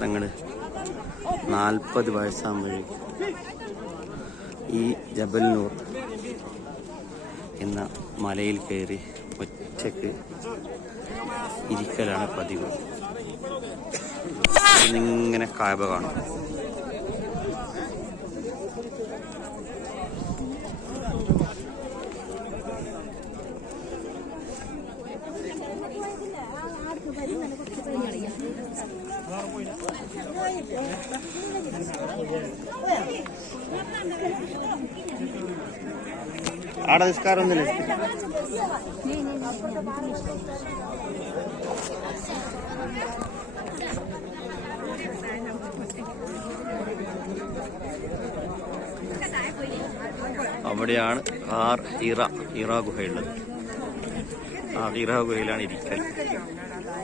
തങ്ങൾ നാൽപ്പത് വയസ്സാകുമ്പോഴേക്കും ഈ ജബൽ നൂർ എന്ന മലയിൽ കയറി ഒറ്റയ്ക്ക് ഇരിക്കലാണ് പതിവ്. ഇങ്ങനെ കായബ കാണും. ആടെ നിസ്കാരം ഒന്നുമില്ല? അവിടെയാണ് ആർ ഇറ ഇറ ഗുഹയുള്ളത്. ആ ഇറ ഗുഹയിലാണ് ഇരിക്കൽ.